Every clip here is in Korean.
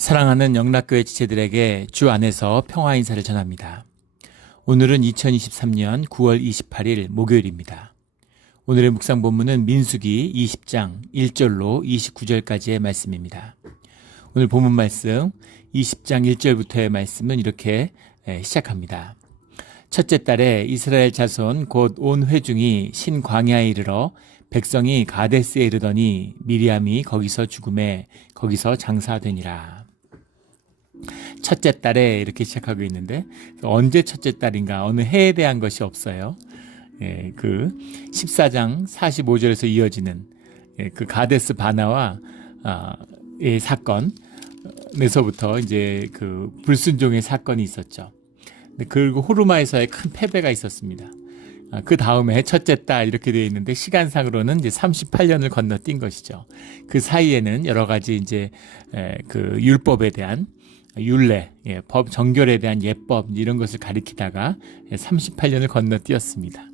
사랑하는 영락교회 지체들에게 주 안에서 평화 인사를 전합니다. 오늘은 2023년 9월 28일 목요일입니다. 오늘의 묵상 본문은 민수기 20장 1절로 29절까지의 말씀입니다. 오늘 본문 말씀 20장 1절부터의 말씀은 이렇게 시작합니다. 첫째 달에 이스라엘 자손 곧 온 회중이 신광야에 이르러 백성이 가데스에 이르더니 미리암이 거기서 죽음에 거기서 장사되니라. 첫째 달에 이렇게 시작하고 있는데 언제 첫째 달인가 어느 해에 대한 것이 없어요. 그 14장 45절에서 이어지는 그 가데스 바나와 의 사건에서부터 이제 그 불순종의 사건이 있었죠. 그리고 호르마에서의 큰 패배가 있었습니다. 그 다음에 첫째 달 이렇게 되어 있는데 시간상으로는 이제 38년을 건너뛴 것이죠. 그 사이에는 여러 가지 이제 그 율법에 대한 율례, 법 정결에 대한 예법 이런 것을 가리키다가 38년을 건너뛰었습니다.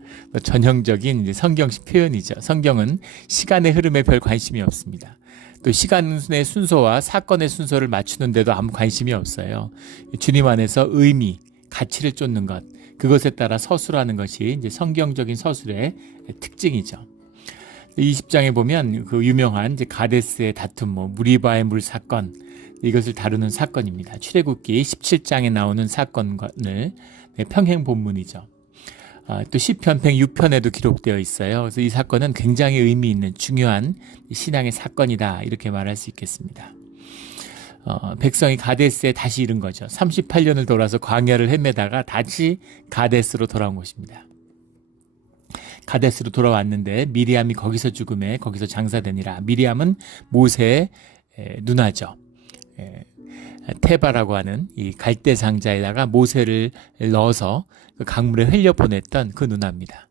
전형적인 이제 성경식 표현이죠. 성경은 시간의 흐름에 별 관심이 없습니다. 또 시간의 순서와 사건의 순서를 맞추는데도 아무 관심이 없어요. 주님 안에서 의미, 가치를 쫓는 것, 그것에 따라 서술하는 것이 이제 성경적인 서술의 특징이죠. 20장에 보면 그 유명한 이제 가데스의 다툼, 무리바의 물 사건, 이것을 다루는 사건입니다. 출애굽기 17장에 나오는 사건을 평행 본문이죠. 또 시편 106편에도 기록되어 있어요. 그래서 이 사건은 굉장히 의미 있는 중요한 신앙의 사건이다 이렇게 말할 수 있겠습니다. 백성이 가데스에 다시 이른 거죠. 38년을 돌아서 광야를 헤매다가 다시 가데스로 돌아온 것입니다. 가데스로 돌아왔는데 미리암이 거기서 죽음에 거기서 장사되니라. 미리암은 모세의 누나죠. 테바라고 하는 이 갈대 상자에다가 모세를 넣어서 그 강물에 흘려보냈던 그 누나입니다.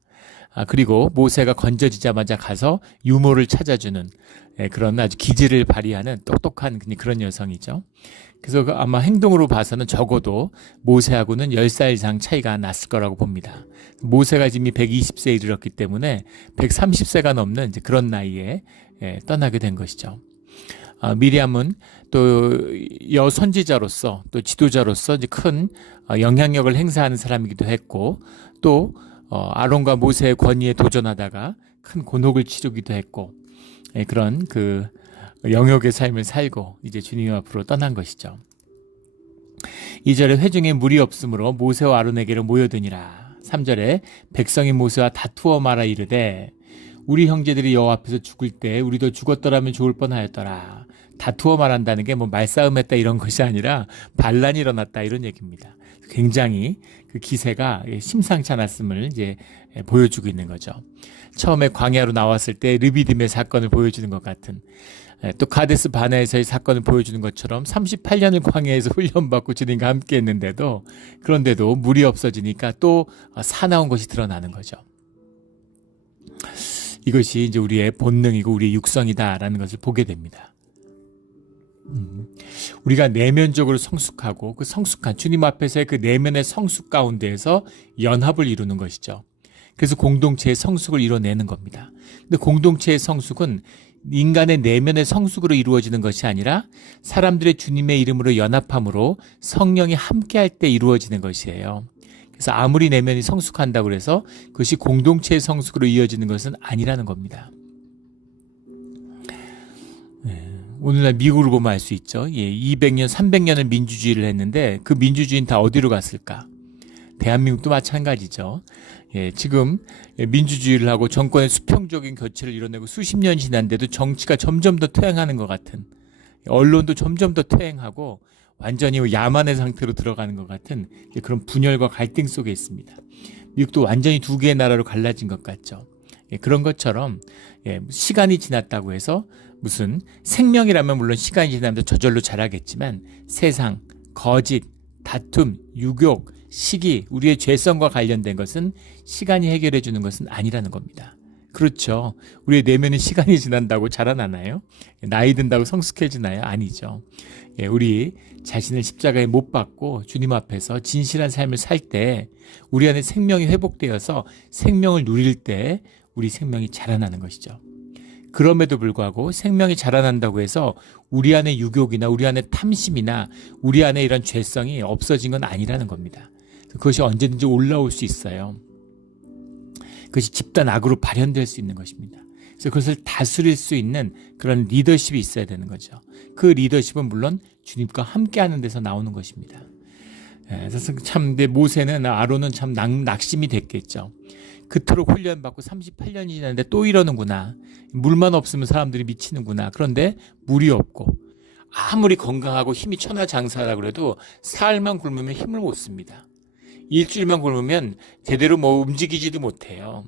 그리고 모세가 건져지자마자 가서 유모를 찾아주는 그런 아주 기질을 발휘하는 똑똑한 그런 여성이죠. 그래서 아마 행동으로 봐서는 적어도 모세하고는 10살 이상 차이가 났을 거라고 봅니다. 모세가 지금 120세에 이르렀기 때문에 130세가 넘는 이제 그런 나이에 떠나게 된 것이죠. 미리암은 또 여선지자로서 또 지도자로서 이제 큰 영향력을 행사하는 사람이기도 했고 또 아론과 모세의 권위에 도전하다가 큰 곤혹을 치르기도 했고 그런 그 영역의 삶을 살고 이제 주님 앞으로 떠난 것이죠. 2절에 회중에 물이 없으므로 모세와 아론에게로 모여드니라. 3절에 백성이 모세와 다투어 말하 이르되 우리 형제들이 여호와 앞에서 죽을 때 우리도 죽었더라면 좋을 뻔하였더라. 다투어 말한다는 게 말싸움했다 이런 것이 아니라 반란이 일어났다 이런 얘기입니다. 굉장히 그 기세가 심상치 않았음을 이제 보여주고 있는 거죠. 처음에 광야로 나왔을 때 르비딤의 사건을 보여주는 것 같은 또 가데스 바나에서의 사건을 보여주는 것처럼 38년을 광야에서 훈련받고 주님과 함께 했는데도 그런데도 물이 없어지니까 또 사나운 것이 드러나는 거죠. 이것이 이제 우리의 본능이고 우리의 육성이다라는 것을 보게 됩니다. 우리가 내면적으로 성숙하고 그 성숙한 주님 앞에서의 그 내면의 성숙 가운데에서 연합을 이루는 것이죠. 그래서 공동체의 성숙을 이뤄내는 겁니다. 근데 공동체의 성숙은 인간의 내면의 성숙으로 이루어지는 것이 아니라 사람들의 주님의 이름으로 연합함으로 성령이 함께할 때 이루어지는 것이에요. 그래서 아무리 내면이 성숙한다고 해서 그것이 공동체의 성숙으로 이어지는 것은 아니라는 겁니다. 오늘날 미국을 보면 알 수 있죠. 200년, 300년을 민주주의를 했는데 그 민주주의는 다 어디로 갔을까? 대한민국도 마찬가지죠. 지금 민주주의를 하고 정권의 수평적인 교체를 이뤄내고 수십 년이 지난데도 정치가 점점 더 퇴행하는 것 같은, 언론도 점점 더 퇴행하고 완전히 야만의 상태로 들어가는 것 같은 그런 분열과 갈등 속에 있습니다. 미국도 완전히 두 개의 나라로 갈라진 것 같죠. 그런 것처럼 시간이 지났다고 해서 무슨 생명이라면 물론 시간이 지나면서 저절로 자라겠지만 세상, 거짓, 다툼, 유욕, 시기, 우리의 죄성과 관련된 것은 시간이 해결해 주는 것은 아니라는 겁니다. 그렇죠. 우리의 내면은 시간이 지난다고 자라나나요? 나이 든다고 성숙해지나요? 아니죠. 우리 자신을 십자가에 못 박고 주님 앞에서 진실한 삶을 살 때 우리 안에 생명이 회복되어서 생명을 누릴 때 우리 생명이 자라나는 것이죠. 그럼에도 불구하고 생명이 자라난다고 해서 우리 안에 유욕이나 우리 안에 탐심이나 우리 안에 이런 죄성이 없어진 건 아니라는 겁니다. 그것이 언제든지 올라올 수 있어요. 그것이 집단 악으로 발현될 수 있는 것입니다. 그래서 그것을 다스릴 수 있는 그런 리더십이 있어야 되는 거죠. 그 리더십은 물론 주님과 함께하는 데서 나오는 것입니다. 그래서 참 모세는 아론은 참 낙심이 됐겠죠. 그토록 훈련받고 38년이 지났는데 또 이러는구나. 물만 없으면 사람들이 미치는구나. 그런데 물이 없고 아무리 건강하고 힘이 천하장사라 그래도 사흘만 굶으면 힘을 못 씁니다. 일주일만 굶으면 제대로 움직이지도 못해요.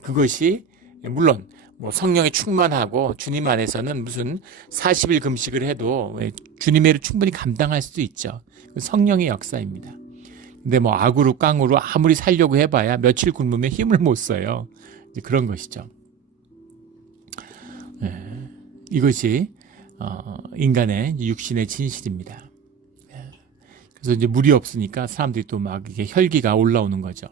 그것이 물론 성령이 충만하고 주님 안에서는 무슨 40일 금식을 해도 주님의 충분히 감당할 수도 있죠. 성령의 역사입니다. 근데 악으로 깡으로 아무리 살려고 해봐야 며칠 굶으면 힘을 못 써요. 이제 그런 것이죠. 이것이 인간의 육신의 진실입니다. 그래서 이제 물이 없으니까 사람들이 또 이게 혈기가 올라오는 거죠.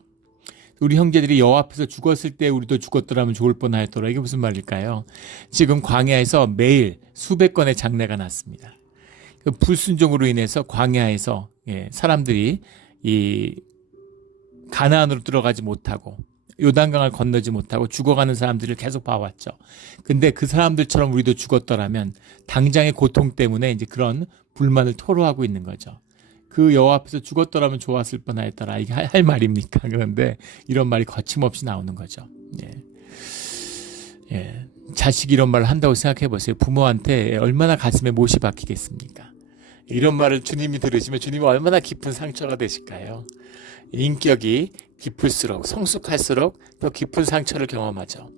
우리 형제들이 여호와 앞에서 죽었을 때 우리도 죽었더라면 좋을 뻔하였더라. 이게 무슨 말일까요? 지금 광야에서 매일 수백 건의 장례가 났습니다. 그 불순종으로 인해서 광야에서 사람들이 이 가나안으로 들어가지 못하고 요단강을 건너지 못하고 죽어가는 사람들을 계속 봐왔죠. 근데 그 사람들처럼 우리도 죽었더라면 당장의 고통 때문에 이제 그런 불만을 토로하고 있는 거죠. 그 여호와 앞에서 죽었더라면 좋았을 뻔하였더라. 이게 할 말입니까? 그런데 이런 말이 거침없이 나오는 거죠. 자식이 이런 말을 한다고 생각해 보세요. 부모한테 얼마나 가슴에 못이 박히겠습니까? 이런 말을 주님이 들으시면 주님이 얼마나 깊은 상처가 되실까요? 인격이 깊을수록 성숙할수록 더 깊은 상처를 경험하죠.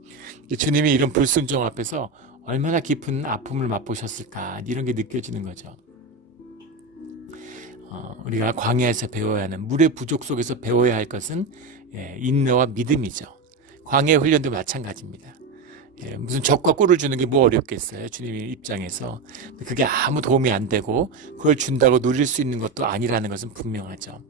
주님이 이런 불순종 앞에서 얼마나 깊은 아픔을 맛보셨을까 이런 게 느껴지는 거죠. 우리가 광야에서 배워야 하는 물의 부족 속에서 배워야 할 것은 인내와 믿음이죠. 광야 훈련도 마찬가지입니다. 무슨 젖과 꿀을 주는 게 뭐 어렵겠어요. 주님의 입장에서. 그게 아무 도움이 안 되고 그걸 준다고 누릴 수 있는 것도 아니라는 것은 분명하죠.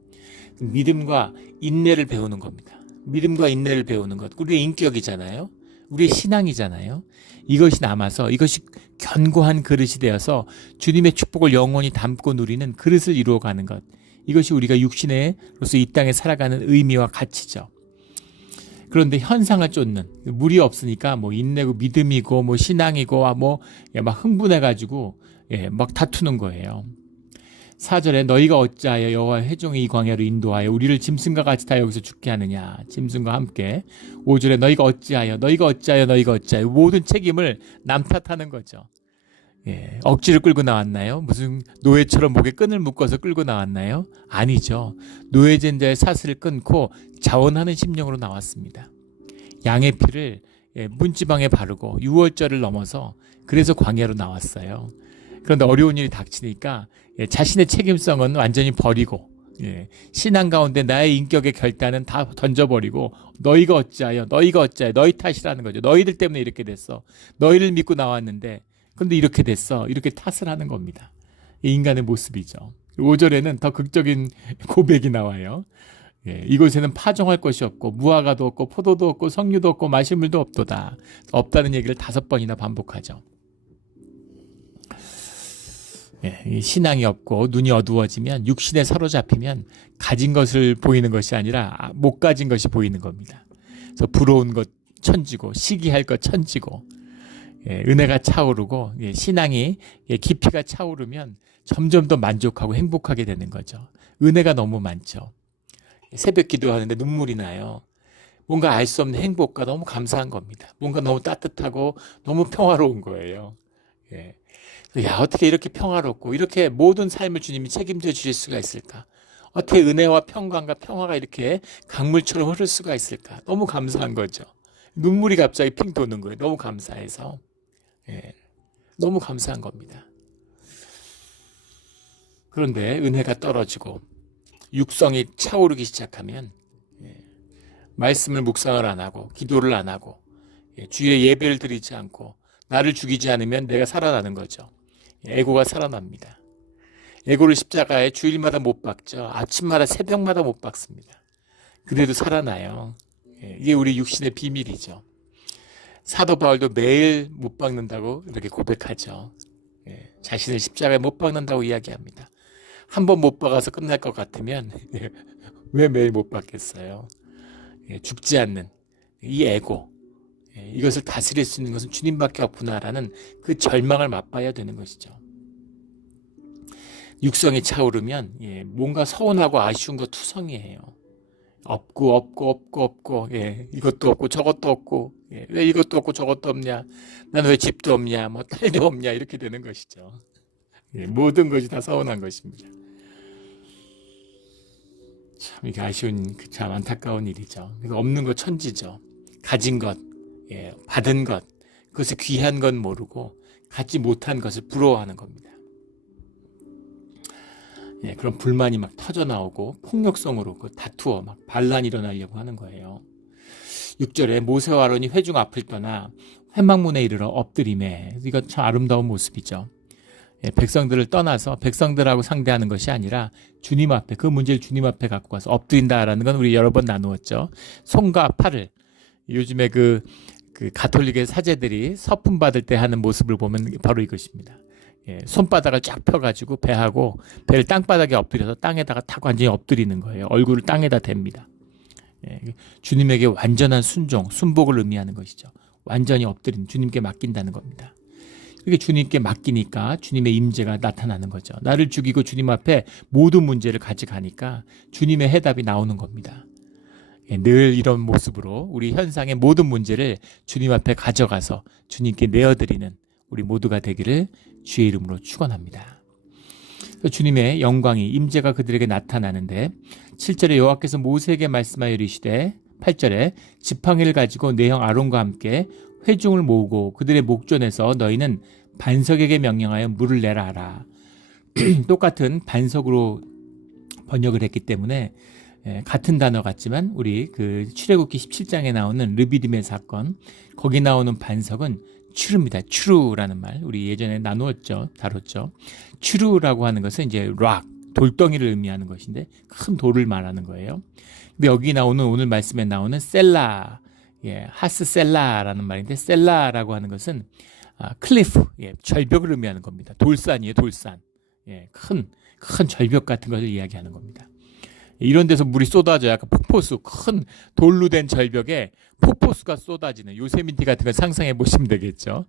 믿음과 인내를 배우는 겁니다. 믿음과 인내를 배우는 것. 우리의 인격이잖아요. 우리의 신앙이잖아요. 이것이 남아서 이것이 견고한 그릇이 되어서 주님의 축복을 영원히 담고 누리는 그릇을 이루어가는 것. 이것이 우리가 육신으로서 이 땅에 살아가는 의미와 가치죠. 그런데 현상을 쫓는 물이 없으니까 인내고 믿음이고 신앙이고 막 흥분해가지고 막 다투는 거예요. 4절에 너희가 어찌하여 여호와 회중의 이 광야로 인도하여 우리를 짐승과 같이 다 여기서 죽게 하느냐. 짐승과 함께. 5절에 너희가 어찌하여 모든 책임을 남 탓하는 거죠. 억지로 끌고 나왔나요? 무슨 노예처럼 목에 끈을 묶어서 끌고 나왔나요? 아니죠. 노예된 자의 사슬을 끊고 자원하는 심령으로 나왔습니다. 양의 피를 문지방에 바르고 유월절을 넘어서 그래서 광야로 나왔어요. 그런데 어려운 일이 닥치니까 자신의 책임성은 완전히 버리고 신앙 가운데 나의 인격의 결단은 다 던져버리고 너희가 어찌하여 너희 탓이라는 거죠. 너희들 때문에 이렇게 됐어. 너희를 믿고 나왔는데 근데 이렇게 됐어. 이렇게 탓을 하는 겁니다. 인간의 모습이죠. 5절에는 더 극적인 고백이 나와요. 이곳에는 파종할 것이 없고 무화과도 없고 포도도 없고 석류도 없고 마실 물도 없도다. 없다는 얘기를 5번이나 반복하죠. 신앙이 없고 눈이 어두워지면 육신에 사로잡히면 가진 것을 보이는 것이 아니라 못 가진 것이 보이는 겁니다. 그래서 부러운 것 천지고 시기할 것 천지고 은혜가 차오르고 신앙이 깊이가 차오르면 점점 더 만족하고 행복하게 되는 거죠. 은혜가 너무 많죠. 새벽 기도하는데 눈물이 나요. 뭔가 알 수 없는 행복과 너무 감사한 겁니다. 뭔가 너무 따뜻하고 너무 평화로운 거예요. 어떻게 이렇게 평화롭고 이렇게 모든 삶을 주님이 책임져 주실 수가 있을까? 어떻게 은혜와 평강과 평화가 이렇게 강물처럼 흐를 수가 있을까? 너무 감사한 거죠. 눈물이 갑자기 핑 도는 거예요. 너무 감사해서. 너무 감사한 겁니다. 그런데 은혜가 떨어지고 육성이 차오르기 시작하면 말씀을 묵상을 안 하고 기도를 안 하고 주의 예배를 드리지 않고 나를 죽이지 않으면 내가 살아나는 거죠. 에고가 살아납니다. 에고를 십자가에 주일마다 못 박죠. 아침마다 새벽마다 못 박습니다. 그래도 살아나요. 이게 우리 육신의 비밀이죠. 사도 바울도 매일 못 박는다고 이렇게 고백하죠. 예, 자신을 십자가에 못 박는다고 이야기합니다. 한 번 못 박아서 끝날 것 같으면 왜 매일 못 박겠어요? 예, 죽지 않는 이 에고, 예, 이것을 다스릴 수 있는 것은 주님밖에 없구나라는 그 절망을 맛봐야 되는 것이죠. 육성이 차오르면 예, 뭔가 서운하고 아쉬운 거 투성이에요. 없고, 예, 이것도 없고 저것도 없고, 예, 왜 이것도 없고 저것도 없냐, 나는 왜 집도 없냐, 뭐 딸도 없냐, 이렇게 되는 것이죠. 예, 모든 것이 다 서운한 것입니다. 참 이게 아쉬운, 참 안타까운 일이죠. 그래서 없는 것 천지죠. 가진 것, 예, 받은 것, 그것이 귀한 건 모르고 갖지 못한 것을 부러워하는 겁니다. 예, 그런 불만이 막 터져 나오고 폭력성으로 그 다투어 막 반란이 일어나려고 하는 거예요. 6절에 모세와 아론이 회중 앞을 떠나 회막문에 이르러 엎드리매, 이건 참 아름다운 모습이죠. 예, 백성들을 떠나서 백성들하고 상대하는 것이 아니라 주님 앞에, 그 문제를 주님 앞에 갖고 가서 엎드린다라는 건 우리 여러 번 나누었죠. 손과 팔을, 요즘에 그 가톨릭의 사제들이 서품 받을 때 하는 모습을 보면 바로 이것입니다. 예, 손바닥을 쫙 펴가지고 배를 땅바닥에 엎드려서 땅에다가 탁 완전히 엎드리는 거예요. 얼굴을 땅에다 댑니다. 예, 주님에게 완전한 순복을 의미하는 것이죠. 완전히 엎드린, 주님께 맡긴다는 겁니다. 그렇게 주님께 맡기니까 주님의 임재가 나타나는 거죠. 나를 죽이고 주님 앞에 모든 문제를 가져가니까 주님의 해답이 나오는 겁니다. 예, 늘 이런 모습으로 우리 현상의 모든 문제를 주님 앞에 가져가서 주님께 내어드리는 우리 모두가 되기를 주의 이름으로 축원합니다. 주님의 영광이, 임재가 그들에게 나타나는데 7절에 여호와께서 모세에게 말씀하여 이르시되, 8절에 지팡이를 가지고 내 형 아론과 함께 회중을 모으고 그들의 목전에서 너희는 반석에게 명령하여 물을 내라 하라. 똑같은 반석으로 번역을 했기 때문에 같은 단어 같지만 우리 그 출애굽기 17장에 나오는 르비딤의 사건, 거기 나오는 반석은 추루입니다. 추루라는 말 우리 예전에 다뤘죠. 추루라고 하는 것은 이제 돌덩이를 의미하는 것인데 큰 돌을 말하는 거예요. 근데 여기 나오는, 오늘 말씀에 나오는 셀라, 예, 하스셀라라는 말인데, 셀라라고 하는 것은 클리프, 예, 절벽을 의미하는 겁니다. 돌산이에요, 돌산. 예, 큰 절벽 같은 것을 이야기하는 겁니다. 이런 데서 물이 쏟아져요. 약간 폭포수, 큰 돌로 된 절벽에 폭포수가 쏟아지는, 요세미티 같은 걸 상상해 보시면 되겠죠.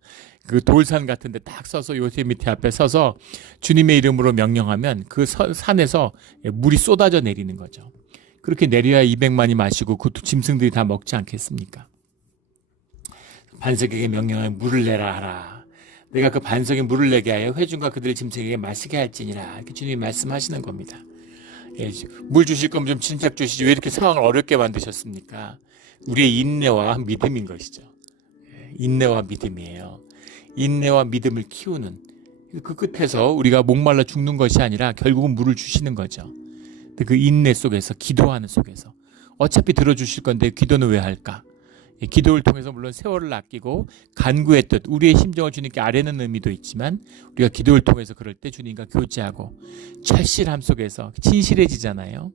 그 돌산 같은 데 딱 서서, 요세미티 앞에 서서 주님의 이름으로 명령하면 그 산에서 물이 쏟아져 내리는 거죠. 그렇게 내려야 200만이 마시고 그 짐승들이 다 먹지 않겠습니까? 반석에게 명령하여 물을 내라 하라. 내가 그 반석에 물을 내게 하여 회중과 그들의 짐승에게 마시게 할지니라. 이렇게 주님이 말씀하시는 겁니다. 예, 물 주실 거면 좀 진작 주시지 왜 이렇게 상황을 어렵게 만드셨습니까? 우리의 인내와 믿음인 것이죠. 예, 인내와 믿음이에요. 인내와 믿음을 키우는, 그 끝에서 우리가 목말라 죽는 것이 아니라 결국은 물을 주시는 거죠. 그 인내 속에서, 기도하는 속에서, 어차피 들어주실 건데 기도는 왜 할까? 예, 기도를 통해서 물론 세월을 아끼고 간구의 뜻, 우리의 심정을 주님께 아뢰는 의미도 있지만, 우리가 기도를 통해서 그럴 때 주님과 교제하고 철실함 속에서 진실해지잖아요.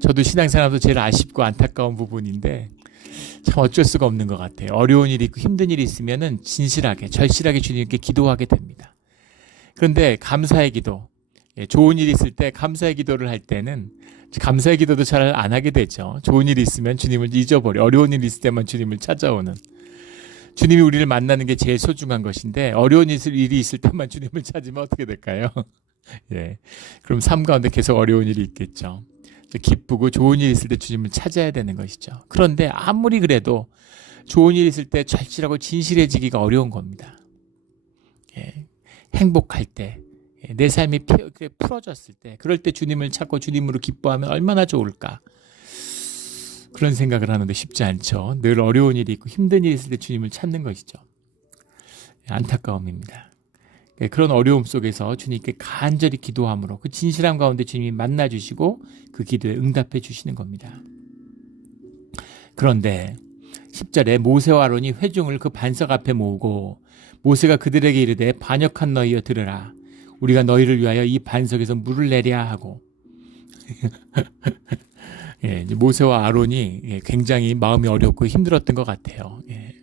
저도 신앙생활에서 제일 아쉽고 안타까운 부분인데 참 어쩔 수가 없는 것 같아요. 어려운 일이 있고 힘든 일이 있으면은 진실하게, 절실하게 주님께 기도하게 됩니다. 그런데 감사의 기도, 예, 좋은 일이 있을 때 감사의 기도를 할 때는 감사의 기도도 잘 안 하게 되죠. 좋은 일이 있으면 주님을 잊어버려, 어려운 일이 있을 때만 주님을 찾아오는, 주님이 우리를 만나는 게 제일 소중한 것인데 어려운 일이 있을 때만 주님을 찾으면 어떻게 될까요? 예, 그럼 삶 가운데 계속 어려운 일이 있겠죠. 기쁘고 좋은 일이 있을 때 주님을 찾아야 되는 것이죠. 그런데 아무리 그래도 좋은 일이 있을 때 절실하고 진실해지기가 어려운 겁니다. 예, 행복할 때, 내 삶이 풀어졌을 때, 그럴 때 주님을 찾고 주님으로 기뻐하면 얼마나 좋을까, 그런 생각을 하는데 쉽지 않죠. 늘 어려운 일이 있고 힘든 일이 있을 때 주님을 찾는 것이죠. 안타까움입니다. 그런 어려움 속에서 주님께 간절히 기도함으로 그 진실함 가운데 주님이 만나주시고 그 기도에 응답해 주시는 겁니다. 그런데 10절에 모세와 아론이 회중을 그 반석 앞에 모으고 모세가 그들에게 이르되, 반역한 너희여 들으라. 우리가 너희를 위하여 이 반석에서 물을 내랴 하고. 예, 모세와 아론이 굉장히 마음이 어렵고 힘들었던 것 같아요. 예.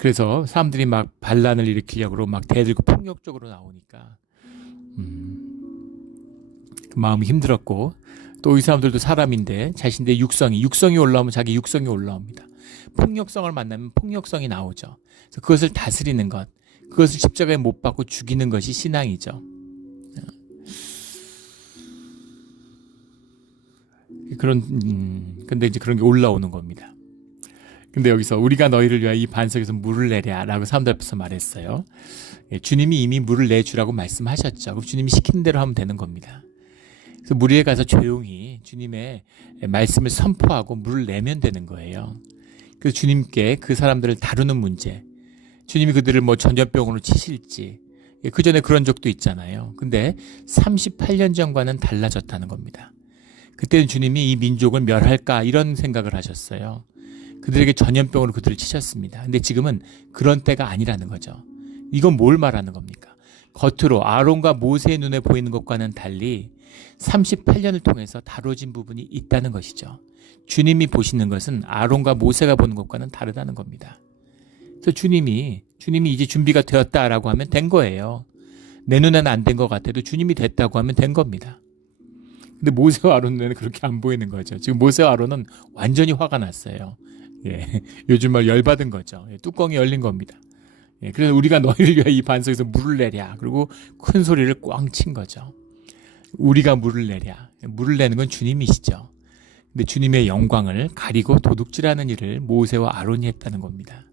그래서 사람들이 막 반란을 일으키려고 막 대들고 폭력적으로 나오니까 마음이 힘들었고, 또 이 사람들도 사람인데 자신들의 육성이 올라오면 자기 육성이 올라옵니다. 폭력성을 만나면 폭력성이 나오죠. 그래서 그것을 다스리는 것, 그것을 십자가에 못 박고 죽이는 것이 신앙이죠. 근데 이제 그런 게 올라오는 겁니다. 근데 여기서 우리가 너희를 위하여 이 반석에서 물을 내랴 라고 사람들 앞에서 말했어요. 주님이 이미 물을 내주라고 말씀하셨죠. 그럼 주님이 시키는 대로 하면 되는 겁니다. 그래서 물 위에 가서 조용히 주님의 말씀을 선포하고 물을 내면 되는 거예요. 그래서 주님께 그 사람들을 다루는 문제, 주님이 그들을 뭐 전염병으로 치실지, 그 전에 그런 적도 있잖아요. 근데 38년 전과는 달라졌다는 겁니다. 그때는 주님이 이 민족을 멸할까 이런 생각을 하셨어요. 그들에게 전염병으로 그들을 치셨습니다. 근데 지금은 그런 때가 아니라는 거죠. 이건 뭘 말하는 겁니까? 겉으로 아론과 모세의 눈에 보이는 것과는 달리 38년을 통해서 다뤄진 부분이 있다는 것이죠. 주님이 보시는 것은 아론과 모세가 보는 것과는 다르다는 겁니다. 그래서 주님이 이제 준비가 되었다라고 하면 된 거예요. 내 눈에는 안 된 것 같아도 주님이 됐다고 하면 된 겁니다. 근데 모세와 아론 눈에는 그렇게 안 보이는 거죠. 지금 모세와 아론은 완전히 화가 났어요. 요즘 말 열받은 거죠. 뚜껑이 열린 겁니다. 그래서 우리가 너희를 위하여 이 반석에서 물을 내랴. 그리고 큰 소리를 꽝 친 거죠. 우리가 물을 내랴. 물을 내는 건 주님이시죠. 근데 주님의 영광을 가리고 도둑질하는 일을 모세와 아론이 했다는 겁니다.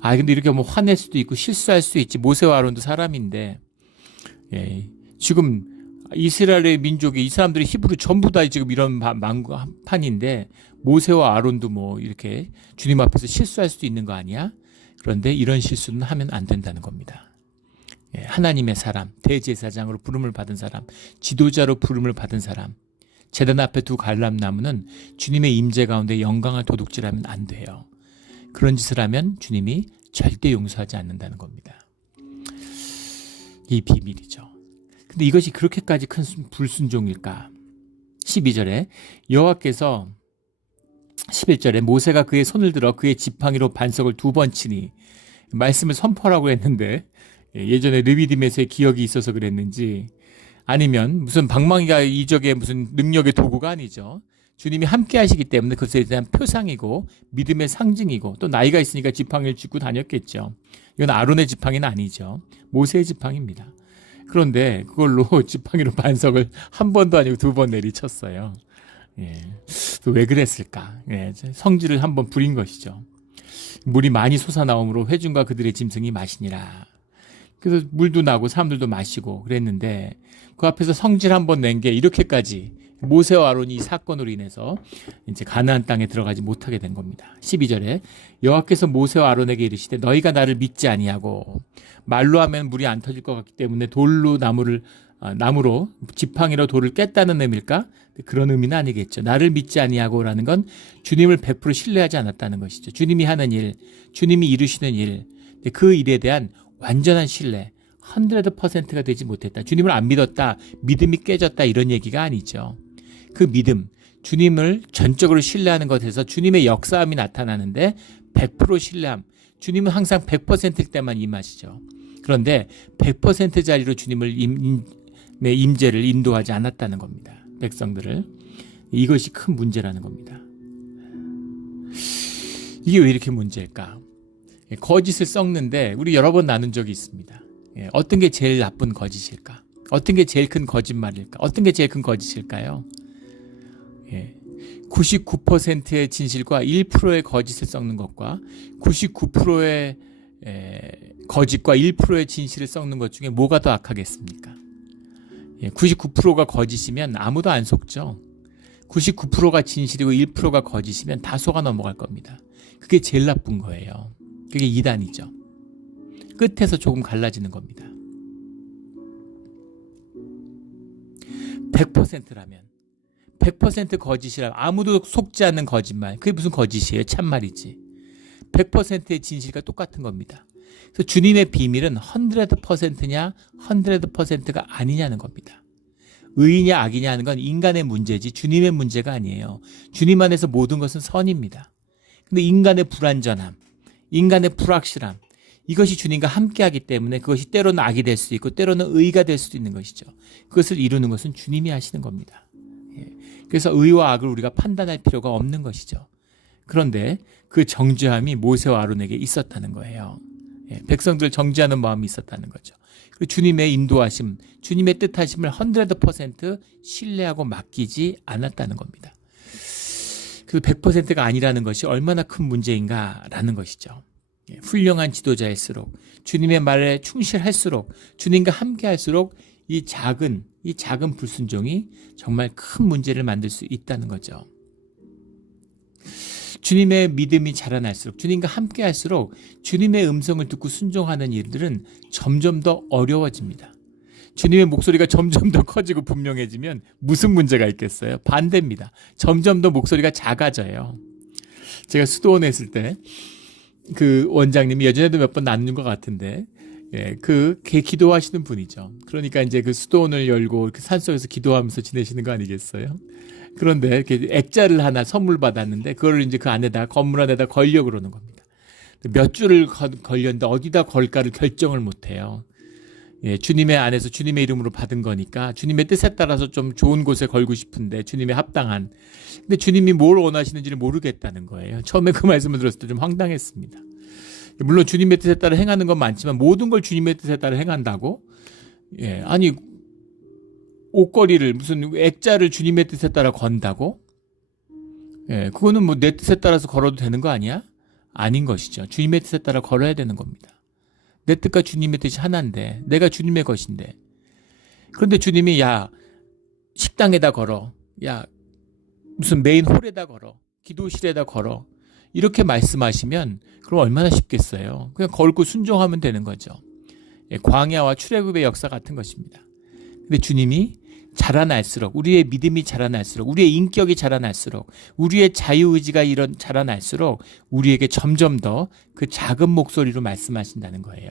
근데 이렇게 뭐 화낼 수도 있고 실수할 수 있지. 모세와 아론도 사람인데, 지금 이스라엘의 민족이, 이 사람들이 히브리 전부 다 지금 이런 판인데, 모세와 아론도 뭐 이렇게 주님 앞에서 실수할 수도 있는 거 아니야? 그런데 이런 실수는 하면 안 된다는 겁니다. 하나님의 사람, 대제사장으로 부름을 받은 사람, 지도자로 부름을 받은 사람, 제단 앞에 두 갈람나무는 주님의 임재 가운데 영광을 도둑질하면 안 돼요. 그런 짓을 하면 주님이 절대 용서하지 않는다는 겁니다. 이 비밀이죠. 근데 이것이 그렇게까지 큰 불순종일까? 12절에 여호와께서 11절에 모세가 그의 손을 들어 그의 지팡이로 반석을 2번 치니, 말씀을 선포하라고 했는데 예전에 르비딤에서의 기억이 있어서 그랬는지, 아니면 무슨 방망이가 이적의 무슨 능력의 도구가 아니죠. 주님이 함께 하시기 때문에 그것에 대한 표상이고 믿음의 상징이고, 또 나이가 있으니까 지팡이를 쥐고 다녔겠죠. 이건 아론의 지팡이는 아니죠. 모세의 지팡이입니다. 그런데 그걸로 지팡이로 반석을 한 번도 아니고 2번 내리쳤어요. 왜 그랬을까? 성질을 한번 부린 것이죠. 물이 많이 솟아나오므로 회중과 그들의 짐승이 마시니라. 그래서 물도 나고 사람들도 마시고 그랬는데, 그 앞에서 성질 한번 낸 게 이렇게까지 모세와 아론이 이 사건으로 인해서 이제 가나안 땅에 들어가지 못하게 된 겁니다. 12절에 여호와께서 모세와 아론에게 이르시되 너희가 나를 믿지 아니하고, 말로 하면 물이 안 터질 것 같기 때문에 나무로 지팡이로 돌을 깼다는 의미일까? 그런 의미는 아니겠죠. 나를 믿지 아니하고라는 건 주님을 100% 신뢰하지 않았다는 것이죠. 주님이 하는 일, 주님이 이루시는 일, 그 일에 대한 완전한 신뢰, 100%가 되지 못했다. 주님을 안 믿었다, 믿음이 깨졌다, 이런 얘기가 아니죠. 그 믿음, 주님을 전적으로 신뢰하는 것에서 주님의 역사함이 나타나는데 100% 신뢰함, 주님은 항상 100%일 때만 임하시죠. 그런데 100%짜리로 주님을 임재를 인도하지 않았다는 겁니다. 백성들을. 이것이 큰 문제라는 겁니다. 이게 왜 이렇게 문제일까? 거짓을 썩는데 우리 여러 번 나눈 적이 있습니다. 어떤 게 제일 나쁜 거짓일까? 어떤 게 제일 큰 거짓말일까? 어떤 게 제일 큰 거짓일까요? 99%의 진실과 1%의 거짓을 썩는 것과 99%의 거짓과 1%의 진실을 썩는 것 중에 뭐가 더 악하겠습니까? 99%가 거짓이면 아무도 안 속죠. 99%가 진실이고 1%가 거짓이면 다 속아 넘어갈 겁니다. 그게 제일 나쁜 거예요. 그게 이단이죠. 끝에서 조금 갈라지는 겁니다. 100%라면 100% 거짓이라면, 아무도 속지 않는 거짓말, 그게 무슨 거짓이에요? 참말이지. 100%의 진실과 똑같은 겁니다. 그래서 주님의 비밀은 100%냐 100%가 아니냐는 겁니다. 의이냐 악이냐 하는 건 인간의 문제지 주님의 문제가 아니에요. 주님 안에서 모든 것은 선입니다. 근데 인간의 불완전함, 인간의 불확실함, 이것이 주님과 함께하기 때문에 그것이 때로는 악이 될 수도 있고 때로는 의가 될 수도 있는 것이죠. 그것을 이루는 것은 주님이 하시는 겁니다. 그래서 의와 악을 우리가 판단할 필요가 없는 것이죠. 그런데 그 정죄함이 모세와 아론에게 있었다는 거예요. 백성들을 정죄하는 마음이 있었다는 거죠. 그리고 주님의 인도하심, 주님의 뜻하심을 100% 신뢰하고 맡기지 않았다는 겁니다. 그 100%가 아니라는 것이 얼마나 큰 문제인가라는 것이죠. 훌륭한 지도자일수록, 주님의 말에 충실할수록, 주님과 함께 할수록 이 작은 불순종이 정말 큰 문제를 만들 수 있다는 거죠. 주님의 믿음이 자라날수록, 주님과 함께 할수록 주님의 음성을 듣고 순종하는 일들은 점점 더 어려워집니다. 주님의 목소리가 점점 더 커지고 분명해지면 무슨 문제가 있겠어요? 반대입니다. 점점 더 목소리가 작아져요. 제가 수도원에 있을 때 그 원장님이 예전에도 몇 번 나눈 것 같은데, 기도하시는 분이죠. 그러니까 이제 그 수도원을 열고 산속에서 기도하면서 지내시는 거 아니겠어요? 그런데 이렇게 액자를 하나 선물 받았는데 그걸 이제 그 안에다, 건물 안에다 걸려고 그러는 겁니다. 몇 줄을 걸렸는데 어디다 걸까를 결정을 못 해요. 주님의 안에서 주님의 이름으로 받은 거니까 주님의 뜻에 따라서 좀 좋은 곳에 걸고 싶은데, 주님의 합당한. 근데 주님이 뭘 원하시는지를 모르겠다는 거예요. 처음에 그 말씀을 들었을 때 좀 황당했습니다. 물론 주님의 뜻에 따라 행하는 건 많지만 모든 걸 주님의 뜻에 따라 행한다고? 아니, 옷걸이를, 무슨 액자를 주님의 뜻에 따라 건다고? 그거는 뭐 내 뜻에 따라서 걸어도 되는 거 아니야? 아닌 것이죠. 주님의 뜻에 따라 걸어야 되는 겁니다. 내 뜻과 주님의 뜻이 하나인데, 내가 주님의 것인데. 그런데 주님이 야, 식당에다 걸어, 야, 무슨 메인 홀에다 걸어, 기도실에다 걸어, 이렇게 말씀하시면 그럼 얼마나 쉽겠어요. 그냥 걸고 순종하면 되는 거죠. 광야와 출애굽의 역사 같은 것입니다. 근데 주님이 자라날수록, 우리의 믿음이 자라날수록, 우리의 인격이 자라날수록, 우리의 자유의지가 자라날수록 우리에게 점점 더 그 작은 목소리로 말씀하신다는 거예요.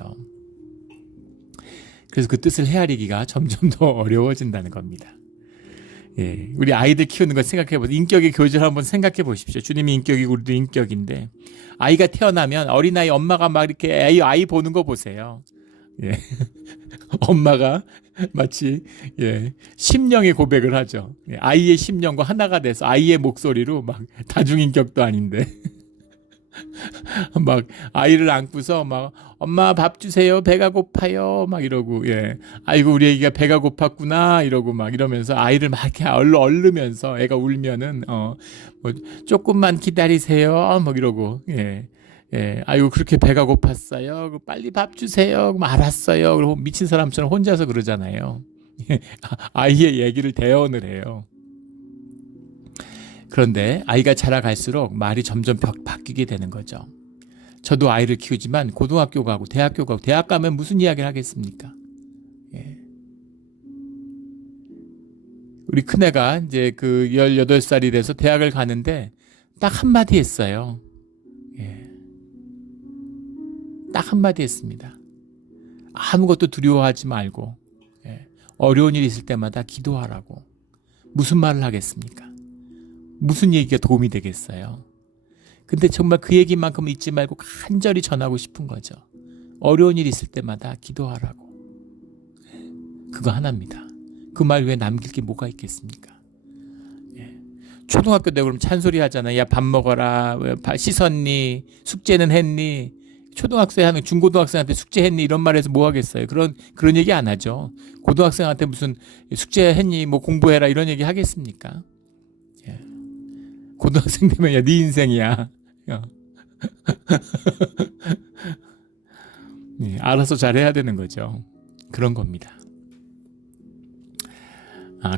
그래서 그 뜻을 헤아리기가 점점 더 어려워진다는 겁니다. 우리 아이들 키우는 거 생각해 보세요. 인격의 교제를 한번 생각해 보십시오. 주님이 인격이고 우리도 인격인데, 아이가 태어나면 어린아이 엄마가 막 이렇게 아이 보는 거 보세요. 엄마가 마치 심령의 고백을 하죠. 아이의 심령과 하나가 돼서 아이의 목소리로 막, 다중인격도 아닌데 막 아이를 안고서 막 엄마 밥 주세요, 배가 고파요, 막 이러고, 아이고 우리 애기가 배가 고팠구나 이러고 막 이러면서 아이를 막 이렇게 얼르면서, 애가 울면은 뭐 조금만 기다리세요 막 이러고, 아이고 그렇게 배가 고팠어요, 빨리 밥 주세요, 그럼 알았어요, 그리고 미친 사람처럼 혼자서 그러잖아요. 아이의 얘기를 대언을 해요. 그런데 아이가 자라갈수록 말이 점점 바뀌게 되는 거죠. 저도 아이를 키우지만 고등학교 가고 대학교 가고, 대학 가면 무슨 이야기를 하겠습니까? 우리 큰애가 이제 그 18살이 돼서 대학을 가는데 딱 한마디 했어요. 딱 한마디 했습니다. 아무것도 두려워하지 말고, 어려운 일이 있을 때마다 기도하라고. 무슨 말을 하겠습니까? 무슨 얘기가 도움이 되겠어요? 근데 정말 그 얘기만큼 잊지 말고 간절히 전하고 싶은 거죠. 어려운 일 있을 때마다 기도하라고. 그거 하나입니다. 그 말 외에 남길 게 뭐가 있겠습니까? 초등학교 때 그럼 찬소리 하잖아요. 야, 밥 먹어라, 씻었니, 숙제는 했니? 초등학생 중고등학생한테 숙제했니 이런 말해서 뭐 하겠어요? 그런 얘기 안 하죠. 고등학생한테 무슨 숙제했니, 뭐 공부해라 이런 얘기 하겠습니까? 고등학생 되면 야, 네 인생이야. 알아서 잘해야 되는 거죠. 그런 겁니다.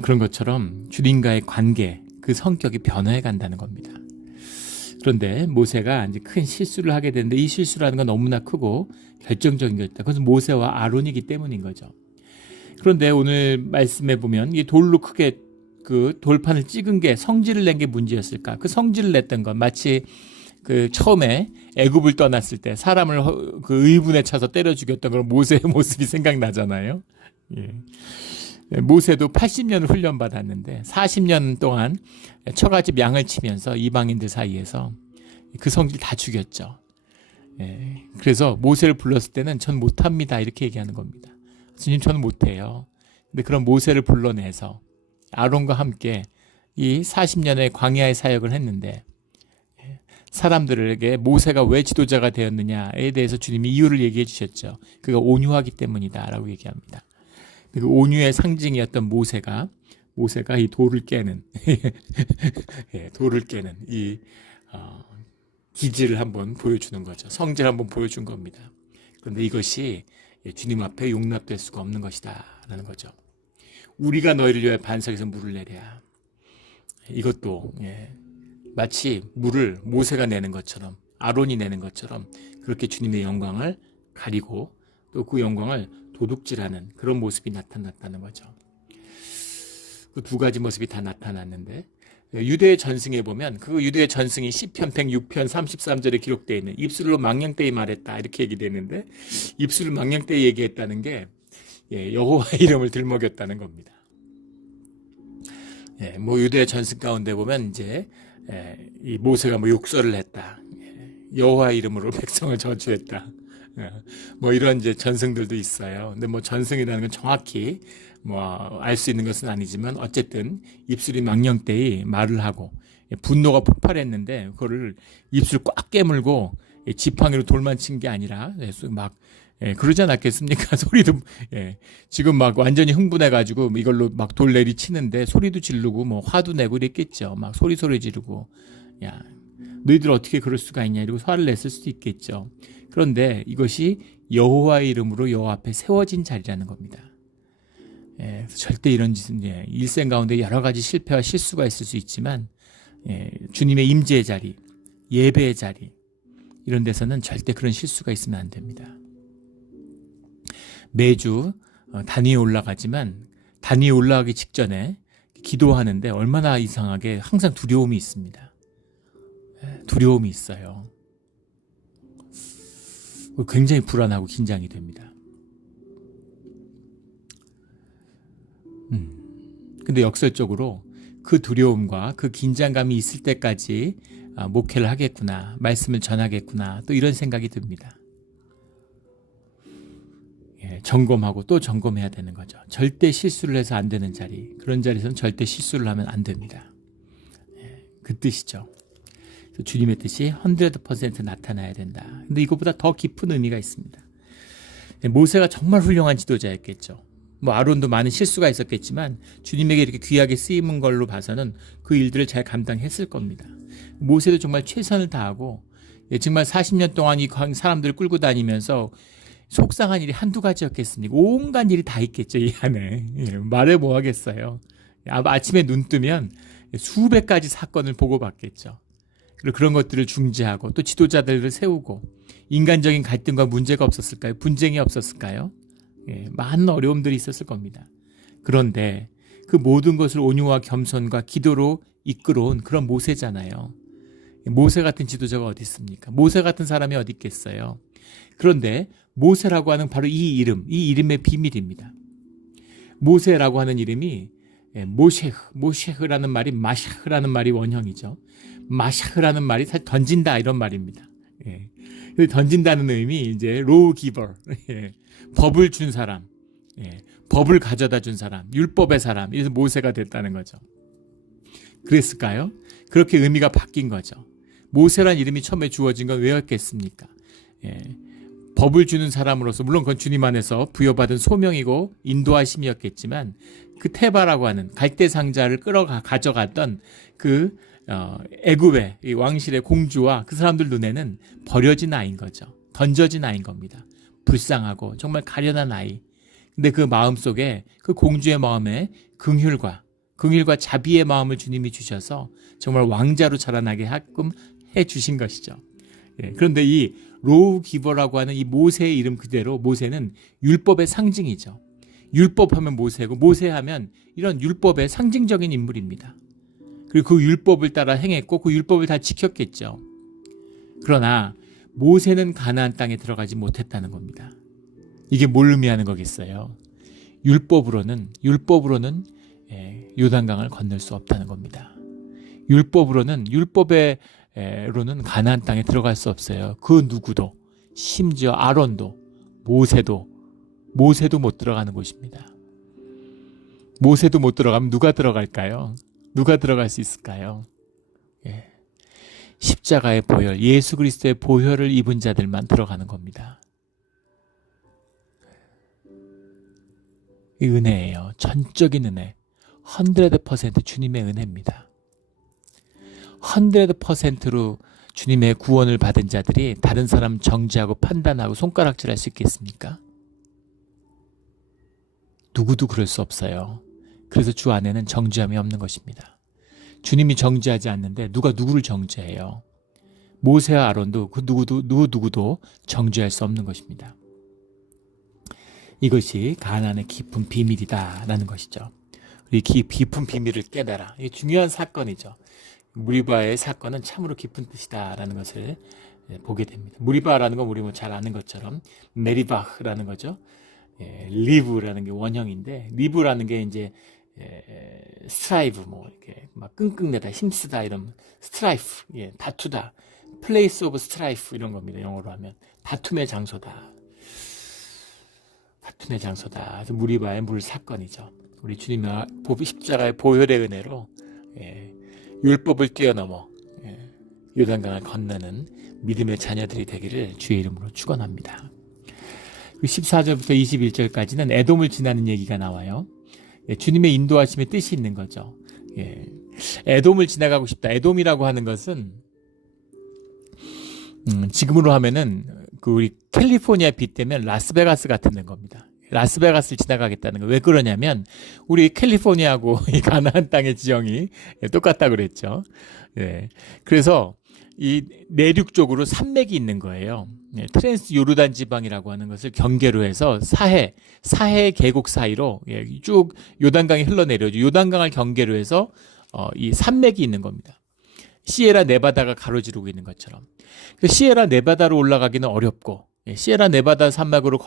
그런 것처럼 주님과의 관계, 그 성격이 변화해 간다는 겁니다. 그런데 모세가 이제 큰 실수를 하게 되는데, 이 실수라는 건 너무나 크고 결정적인 거였다. 그것은 모세와 아론이기 때문인 거죠. 그런데 오늘 말씀해 보면 이 돌로 크게 그 돌판을 찍은 게, 성질을 낸 게 문제였을까? 그 성질을 냈던 건 마치 그 처음에 애굽을 떠났을 때 사람을 그 의분에 차서 때려 죽였던 그런 모세의 모습이 생각나잖아요. 모세도 80년을 훈련받았는데 40년 동안 처갓집 양을 치면서 이방인들 사이에서 그 성질 다 죽였죠. 그래서 모세를 불렀을 때는 전 못합니다 이렇게 얘기하는 겁니다. 주님 저는 못해요. 근데 그런 모세를 불러내서 아론과 함께 이 40년의 광야의 사역을 했는데 사람들에게 모세가 왜 지도자가 되었느냐에 대해서 주님이 이유를 얘기해 주셨죠. 그가 온유하기 때문이다 라고 얘기합니다. 그 온유의 상징이었던 모세가 이 돌을 깨는 돌을 깨는 이 기질을 한번 보여주는 거죠. 성질을 한번 보여준 겁니다. 그런데 이것이 주님 앞에 용납될 수가 없는 것이다 라는 거죠. 우리가 너희를 위하여 반석에서 물을 내랴. 이것도 마치 물을 모세가 내는 것처럼 아론이 내는 것처럼 그렇게 주님의 영광을 가리고 또 그 영광을 도둑질하는 그런 모습이 나타났다는 거죠. 그 두 가지 모습이 다 나타났는데 유대의 전승에 보면 그 유대의 전승이 시편 106편 33절에 기록되어 있는 입술로 망령되이 말했다 이렇게 얘기되는데 입술로 망령되이 얘기했다는 게 여호와의 이름을 들먹였다는 겁니다. 뭐 유대의 전승 가운데 보면 이제 이 모세가 뭐 욕설을 했다, 여호와의 이름으로 백성을 저주했다, 뭐 이런 이제 전승들도 있어요. 근데 뭐 전승이라는 건 정확히 뭐 알 수 있는 것은 아니지만 어쨌든 입술이 망령되이 말을 하고 분노가 폭발했는데 그거를 입술 꽉 깨물고 지팡이로 돌만 친 게 아니라 막 그러지 않았겠습니까? 소리도 지금 막 완전히 흥분해가지고 이걸로 막 돌 내리치는데 소리도 지르고 뭐 화도 내고 이랬겠죠. 막 소리 지르고 야 너희들 어떻게 그럴 수가 있냐 이러고 화를 냈을 수도 있겠죠. 그런데 이것이 여호와의 이름으로 여호와 앞에 세워진 자리라는 겁니다. 절대 이런 짓은 일생 가운데 여러 가지 실패와 실수가 있을 수 있지만 주님의 임재의 자리, 예배의 자리 이런 데서는 절대 그런 실수가 있으면 안 됩니다. 매주 단위에 올라가지만 단위에 올라가기 직전에 기도하는데 얼마나 이상하게 항상 두려움이 있습니다. 두려움이 있어요. 굉장히 불안하고 긴장이 됩니다. 근데 역설적으로 그 두려움과 그 긴장감이 있을 때까지 목회를 하겠구나, 말씀을 전하겠구나, 또 이런 생각이 듭니다. 점검하고 또 점검해야 되는 거죠. 절대 실수를 해서 안 되는 자리, 그런 자리에서는 절대 실수를 하면 안 됩니다. 그 뜻이죠. 주님의 뜻이 100% 나타나야 된다. 근데 이것보다 더 깊은 의미가 있습니다. 모세가 정말 훌륭한 지도자였겠죠. 뭐 아론도 많은 실수가 있었겠지만 주님에게 이렇게 귀하게 쓰임은 걸로 봐서는 그 일들을 잘 감당했을 겁니다. 모세도 정말 최선을 다하고 정말 40년 동안 이 사람들을 끌고 다니면서 속상한 일이 한두 가지였겠습니까? 온갖 일이 다 있겠죠, 이 안에. 말해 뭐 하겠어요. 아침에 눈 뜨면 수백 가지 사건을 보고받겠죠. 그리고 그런 것들을 중재하고 또 지도자들을 세우고 인간적인 갈등과 문제가 없었을까요? 분쟁이 없었을까요? 많은 어려움들이 있었을 겁니다. 그런데 그 모든 것을 온유와 겸손과 기도로 이끌어온 그런 모세잖아요. 모세 같은 지도자가 어디 있습니까? 모세 같은 사람이 어디 있겠어요? 그런데 모세라고 하는 바로 이 이름의 비밀입니다. 모세라고 하는 이름이 모셰흐라는 말이 마샤흐라는 말이 원형이죠. 마샤흐라는 말이 사실 던진다 이런 말입니다. 던진다는 의미 이제 로우 기버, 법을 준 사람, 법을 가져다 준 사람, 율법의 사람, 이래서 모세가 됐다는 거죠. 그랬을까요? 그렇게 의미가 바뀐 거죠. 모세란 이름이 처음에 주어진 건 왜였겠습니까? 법을 주는 사람으로서 물론 그건 주님 안에서 부여받은 소명이고 인도하심이었겠지만 그 테바라고 하는 갈대 상자를 가져갔던 그 애굽의 이 왕실의 공주와 그 사람들 눈에는 버려진 아이인 거죠. 던져진 아이인 겁니다. 불쌍하고 정말 가련한 아이. 근데 그 마음속에 그 공주의 마음에 긍휼과 자비의 마음을 주님이 주셔서 정말 왕자로 자라나게 하끔 해주신 것이죠. 그런데 이 로우 기버라고 하는 이 모세의 이름 그대로 모세는 율법의 상징이죠. 율법하면 모세고 모세하면 이런 율법의 상징적인 인물입니다. 그리고 그 율법을 따라 행했고 그 율법을 다 지켰겠죠. 그러나 모세는 가나안 땅에 들어가지 못했다는 겁니다. 이게 뭘 의미하는 거겠어요? 율법으로는 요단강을 건널 수 없다는 겁니다. 율법으로는 가나안 땅에 들어갈 수 없어요. 그 누구도 심지어 아론도, 모세도 못 들어가는 곳입니다. 모세도 못 들어가면 누가 들어갈까요? 누가 들어갈 수 있을까요? 예. 십자가의 보혈, 예수 그리스도의 보혈을 입은 자들만 들어가는 겁니다. 이 은혜예요. 전적인 은혜. 100% 주님의 은혜입니다. 100%로 주님의 구원을 받은 자들이 다른 사람 정죄하고 판단하고 손가락질할 수 있겠습니까? 누구도 그럴 수 없어요. 그래서 주 안에는 정죄함이 없는 것입니다. 주님이 정죄하지 않는데 누가 누구를 정죄해요? 모세와 아론도 그 누구도 정죄할 수 없는 것입니다. 이것이 가나안의 깊은 비밀이다라는 것이죠. 우리 깊은 비밀을 깨달아. 이게 중요한 사건이죠. 무리바의 사건은 참으로 깊은 뜻이다라는 것을 보게 됩니다. 무리바라는 건 우리 잘 아는 것처럼 메리바흐라는 거죠. 리브라는 게 원형인데, 리브라는 게 이제 스트라이브, 이렇게 막 끙끙대다, 힘쓰다, 이런 스트라이프, 다투다, 플레이스 오브 스트라이프 이런 겁니다. 영어로 하면 다툼의 장소다. 다툼의 장소다. 그래서 무리바의 물 사건이죠. 우리 주님의 십자가의 보혈의 은혜로 율법을 뛰어넘어 요단강을 건너는 믿음의 자녀들이 되기를 주의 이름으로 축원합니다. 14절부터 21절까지는 에돔을 지나는 얘기가 나와요. 주님의 인도하심의 뜻이 있는 거죠. 에돔을 지나가고 싶다. 에돔이라고 하는 것은 지금으로 하면은 우리 캘리포니아 빗대면 라스베가스 같은 겁니다. 라스베가스를 지나가겠다는 거. 왜 그러냐면 우리 캘리포니아하고 이 가나안 땅의 지형이 똑같다 그랬죠. 그래서 이 내륙 쪽으로 산맥이 있는 거예요. 트랜스 요르단 지방이라고 하는 것을 경계로 해서 사해 계곡 사이로 쭉 요단강이 흘러내려죠. 요단강을 경계로 해서 이 산맥이 있는 겁니다. 시에라 네바다가 가로지르고 있는 것처럼. 시에라 네바다로 올라가기는 어렵고, 시에라 네바다 산맥으로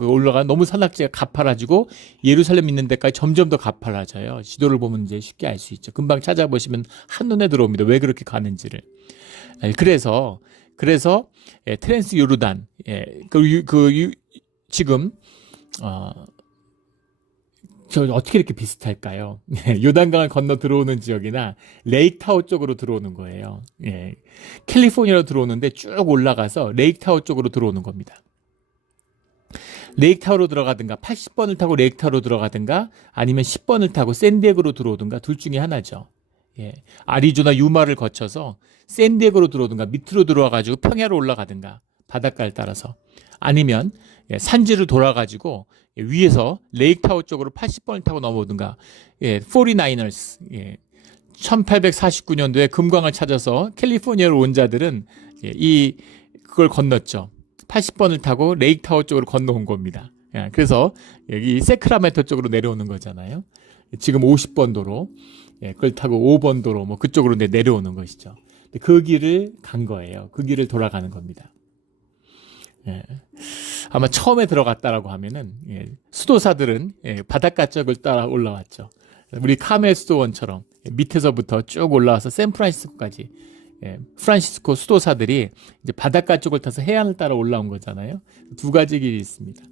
올라가 너무 산악지가 가파라지고 예루살렘 있는 데까지 점점 더 가파라져요. 지도를 보면 이제 쉽게 알 수 있죠. 금방 찾아보시면 한눈에 들어옵니다. 왜 그렇게 가는지를. 그래서 트랜스 요르단, 지금 저 어떻게 이렇게 비슷할까요? 요단강을 건너 들어오는 지역이나 레이크타워 쪽으로 들어오는 거예요. 캘리포니아로 들어오는데 쭉 올라가서 레이크타워 쪽으로 들어오는 겁니다. 레이크타워로 들어가든가 80번을 타고 레이크타워로 들어가든가 아니면 10번을 타고 샌디에고로 들어오든가 둘 중에 하나죠. 아리조나 유마를 거쳐서 샌디에고로 들어오든가 밑으로 들어와가지고 평야로 올라가든가 바닷가를 따라서 아니면 산지를 돌아가지고 위에서 레이크타워 쪽으로 80번을 타고 넘어오든가 49ers 1849년도에 금광을 찾아서 캘리포니아로 온 자들은 그걸 건넜죠. 80번을 타고 레이크타워 쪽으로 건너온 겁니다. 그래서 여기 세크라멘토 쪽으로 내려오는 거잖아요. 지금 50번 도로 그걸 타고 5번 도로 그쪽으로 내려오는 것이죠. 그 길을 간 거예요. 그 길을 돌아가는 겁니다. 아마 처음에 들어갔다라고 하면은 수도사들은 바닷가 쪽을 따라 올라왔죠. 우리 카멜 수도원처럼 밑에서부터 쭉 올라와서 샌프란시스코까지 프란시스코 수도사들이 이제 바닷가 쪽을 타서 해안을 따라 올라온 거잖아요. 두 가지 길이 있습니다.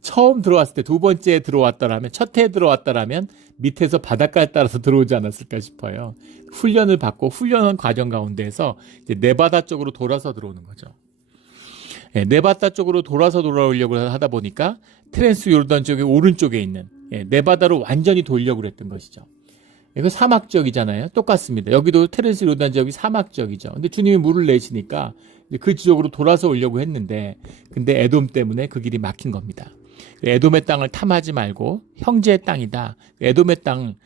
처음 들어왔을 때 두 번째에 들어왔다라면 첫 해에 들어왔다라면 밑에서 바닷가를 따라서 들어오지 않았을까 싶어요. 훈련을 받고 훈련한 과정 가운데에서 이제 네바다 쪽으로 돌아서 들어오는 거죠. 네바다 쪽으로 돌아서 돌아오려고 하다 보니까 트랜스 요르단 쪽의 오른쪽에 있는 네바다로 완전히 돌려고 그랬던 것이죠. 이거 사막 지역이잖아요. 똑같습니다. 여기도 트랜스 요르단 지역이 사막 지역이죠. 근데 주님이 물을 내시니까 그 지역으로 돌아서 오려고 했는데 근데 에돔 때문에 그 길이 막힌 겁니다. 에돔의 땅을 탐하지 말고 형제의 땅이다. 에돔의 땅을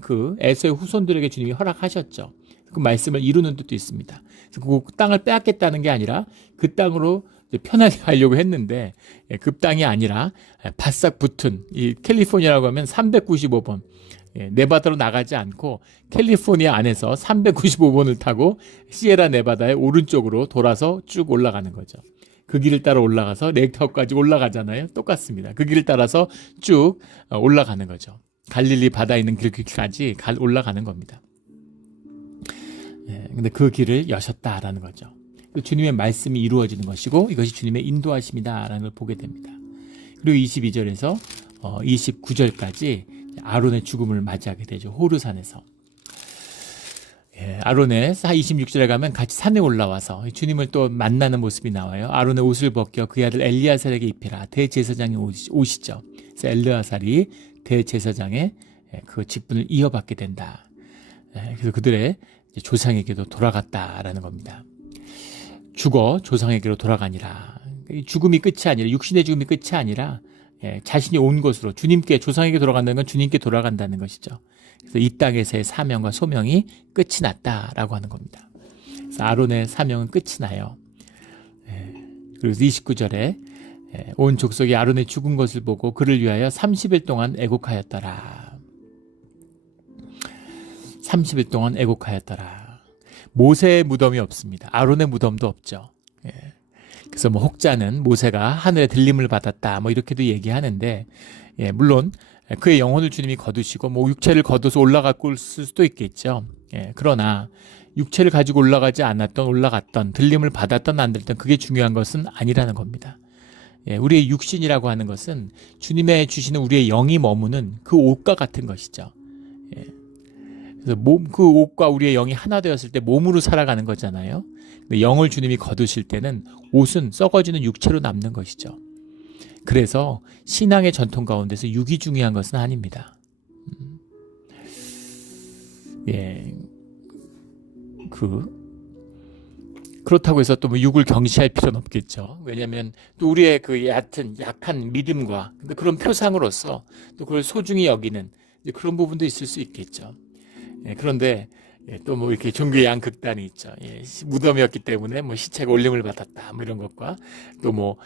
그 에서의 후손들에게 주님이 허락하셨죠. 그 말씀을 이루는 뜻도 있습니다. 그 땅을 빼앗겠다는 게 아니라 그 땅으로 편하게 가려고 했는데 그 땅이 아니라 바싹 붙은 이 캘리포니아라고 하면 395번 네바다로 나가지 않고 캘리포니아 안에서 395번을 타고 시에라 네바다의 오른쪽으로 돌아서 쭉 올라가는 거죠. 그 길을 따라 올라가서 레이크타워까지 올라가잖아요. 똑같습니다. 그 길을 따라서 쭉 올라가는 거죠. 갈릴리 바다에 있는 길까지 올라가는 겁니다. 근데 그 길을 여셨다라는 거죠. 주님의 말씀이 이루어지는 것이고 이것이 주님의 인도하심이다라는 걸 보게 됩니다. 그리고 22절에서 29절까지 아론의 죽음을 맞이하게 되죠. 호르산에서. 아론의 26절에 가면 같이 산에 올라와서 주님을 또 만나는 모습이 나와요. 아론의 옷을 벗겨 그의 아들 엘리아살에게 입히라. 대제사장이 오시죠. 그래서 엘리아살이 대제사장의 그 직분을 이어받게 된다. 그래서 그들의 조상에게도 돌아갔다라는 겁니다. 죽어 조상에게로 돌아가니라. 죽음이 끝이 아니라, 육신의 죽음이 끝이 아니라 자신이 온 곳으로, 주님께, 조상에게 돌아간다는 건 주님께 돌아간다는 것이죠. 그래서 이 땅에서의 사명과 소명이 끝이 났다라고 하는 겁니다. 그래서 아론의 사명은 끝이 나요. 그리고 29절에 온 족속이 아론의 죽은 것을 보고 그를 위하여 30일 동안 애곡하였더라. 30일 동안 애곡하였더라. 모세의 무덤이 없습니다. 아론의 무덤도 없죠. 그래서 뭐 혹자는 모세가 하늘에 들림을 받았다 뭐 이렇게도 얘기하는데, 물론 그의 영혼을 주님이 거두시고 뭐 육체를 거둬서 올라갔을 수도 있겠죠. 그러나 육체를 가지고 올라갔던 들림을 받았던 안 받았던 그게 중요한 것은 아니라는 겁니다. 우리의 육신이라고 하는 것은 주님의 주시는 우리의 영이 머무는 그 옷과 같은 것이죠. 그래서 그 옷과 우리의 영이 하나 되었을 때 몸으로 살아가는 거잖아요. 근데 영을 주님이 거두실 때는 옷은 썩어지는 육체로 남는 것이죠. 그래서 신앙의 전통 가운데서 육이 중요한 것은 아닙니다. 그렇다고 해서 또 뭐 육을 경시할 필요는 없겠죠. 왜냐하면 또 우리의 그 약한 믿음과 그런 표상으로서 또 그걸 소중히 여기는 그런 부분도 있을 수 있겠죠. 그런데 또 뭐 이렇게 종교의 양극단이 있죠. 무덤이었기 때문에 뭐 시체가 올림을 받았다 뭐 이런 것과 또 뭐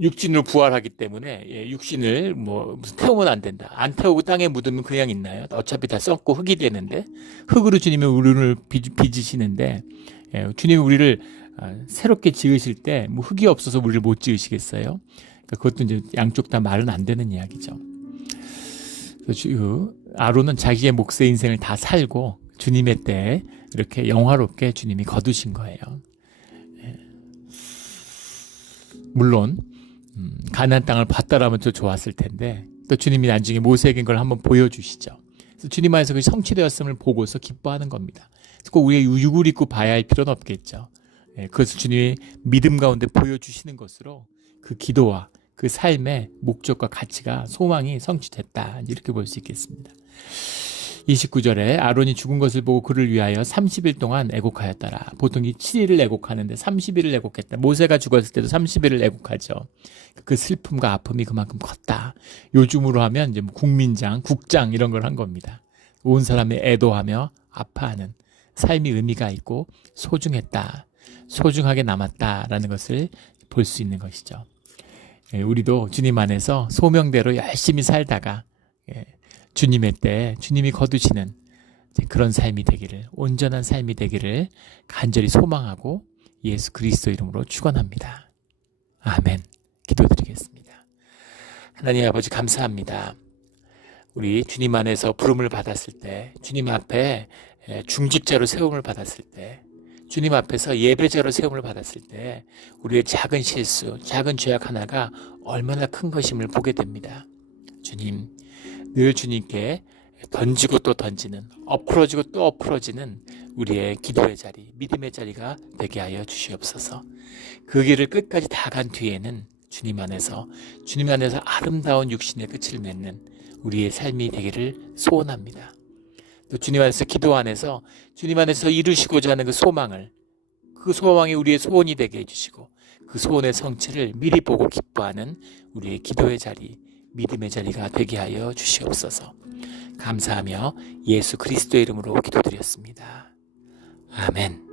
육신으로 부활하기 때문에 육신을 뭐 무슨 태우면 안 된다. 안 태우고 땅에 묻으면 그냥 있나요? 어차피 다 썩고 흙이 되는데, 흙으로 주님이 우리를 빚으시는데, 주님이 우리를 새롭게 지으실 때 뭐 흙이 없어서 우리를 못 지으시겠어요? 그러니까 그것도 이제 양쪽 다 말은 안 되는 이야기죠. 그래서 아론은 자기의 몫의 인생을 다 살고 주님의 때에 이렇게 영화롭게 주님이 거두신 거예요. 물론 가나안 땅을 봤다라면 또 좋았을 텐데, 또 주님이 나중에 모세에게 그걸 한번 보여주시죠. 그래서 주님 안에서 그 성취되었음을 보고서 기뻐하는 겁니다. 꼭 우리가 육을 입고 봐야 할 필요는 없겠죠. 그것을 주님이 믿음 가운데 보여주시는 것으로 그 기도와 그 삶의 목적과 가치가, 소망이 성취됐다, 이렇게 볼 수 있겠습니다. 29절에 아론이 죽은 것을 보고 그를 위하여 30일 동안 애곡하였더라. 보통 이 7일을 애곡하는데 30일을 애곡했다. 모세가 죽었을 때도 30일을 애곡하죠. 그 슬픔과 아픔이 그만큼 컸다. 요즘으로 하면 이제 뭐 국민장, 국장 이런 걸 한 겁니다. 온 사람이 애도하며 아파하는 삶이 의미가 있고 소중했다, 소중하게 남았다라는 것을 볼 수 있는 것이죠. 우리도 주님 안에서 소명대로 열심히 살다가 주님의 때 주님이 거두시는 그런 삶이 되기를, 온전한 삶이 되기를 간절히 소망하고 예수 그리스도 이름으로 축원합니다. 아멘. 기도드리겠습니다. 하나님 아버지, 감사합니다. 우리 주님 안에서 부름을 받았을 때, 주님 앞에 중직자로 세움을 받았을 때, 주님 앞에서 예배자로 세움을 받았을 때 우리의 작은 실수, 작은 죄악 하나가 얼마나 큰 것임을 보게 됩니다. 주님, 늘 주님께 던지고 또 던지는, 엎으러지고 또 엎으러지는 우리의 기도의 자리, 믿음의 자리가 되게 하여 주시옵소서. 그 길을 끝까지 다 간 뒤에는 주님 안에서 아름다운 육신의 끝을 맺는 우리의 삶이 되기를 소원합니다. 또 주님 안에서, 기도 안에서 주님 안에서 이루시고자 하는 그 소망이 우리의 소원이 되게 해주시고, 그 소원의 성취를 미리 보고 기뻐하는 우리의 기도의 자리, 믿음의 자리가 되게 하여 주시옵소서. 감사하며 예수 그리스도의 이름으로 기도드렸습니다. 아멘.